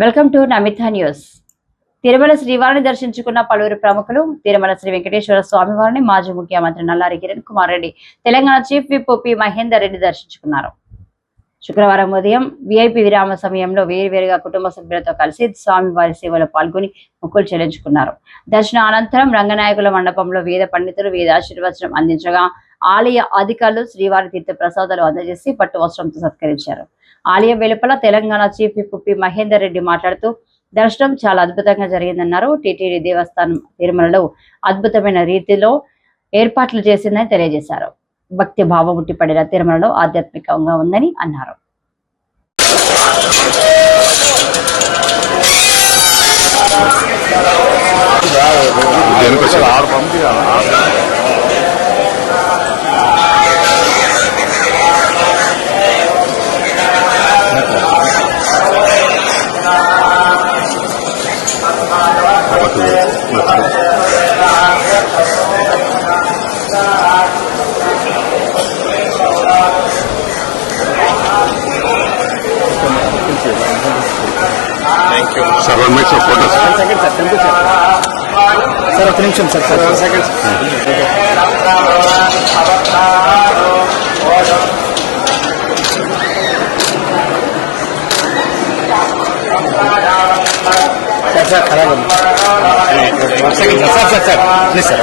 Welcome to Namitha news. Tirumala శ్రీవారిని దర్శించుకున్న పలువురు ప్రముఖులు తిరుమల శ్రీ వెంకటేశ్వర స్వామి వారిని మాజీ ముఖ్యమంత్రి Nallari Kiran Kumar Reddy Telangana chief whip P Mahender Reddy దర్శించుకున్నారు. శుక్రవారం ఉదయం విఐపి విరామ సమయంలో వేరువేరుగా కుటుంబ సభ్యులతో కలిసి స్వామివారి సేవలో పాల్గొని మొక్కులు చెల్లించుకున్నారు. దర్శన అనంతరం రంగనాయకుల మండపంలో వేద పండితులు వేదాశీర్వచనం అందించగా ఆలయ అధికారులు శ్రీవారి తీర్థ ప్రసాదాలు అందజేసి పట్టు వస్త్రంతో సత్కరించారు. ఆలయ వెలుపల తెలంగాణ చీఫ్ విప్ మహేందర్ రెడ్డి మాట్లాడుతూ దర్శనం చాలా అద్భుతంగా జరిగిందన్నారు. టీటీడీ దేవస్థానం తిరుమలలో అద్భుతమైన రీతిలో ఏర్పాట్లు చేసిందని తెలియజేశారు. భక్తి భావం ఉట్టిపడిన తిరుమలలో ఆధ్యాత్మికంగా ఉందని అన్నారు. One minutes photos second sir ఒక నిమిషం sir sir second sir sir ఖరాబ్ one second sir sir sir please sir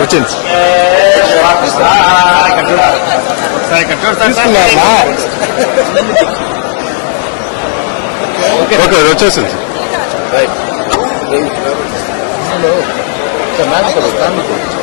వచ్చింది సార్ కట్టారు సార్ ఓకే వచ్చేసింది దినేష్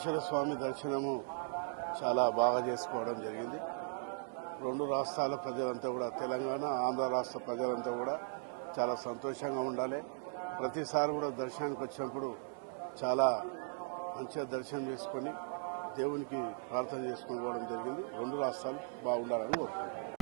వెంకటేశ్వర స్వామి దర్శనము చాలా బాగా చేసుకోవడం జరిగింది. రెండు రాష్ట్రాల ప్రజలంతా కూడా తెలంగాణ ఆంధ్ర రాష్ట్ర ప్రజలంతా కూడా చాలా సంతోషంగా ఉండాలి. ప్రతిసారి కూడా దర్శనానికి వచ్చినప్పుడు చాలా మంచిగా దర్శనం చేసుకొని దేవునికి ప్రార్థన చేసుకుని పోవడం జరిగింది. రెండు రాష్ట్రాలు బాగుండాలని కోరుకుంటున్నాను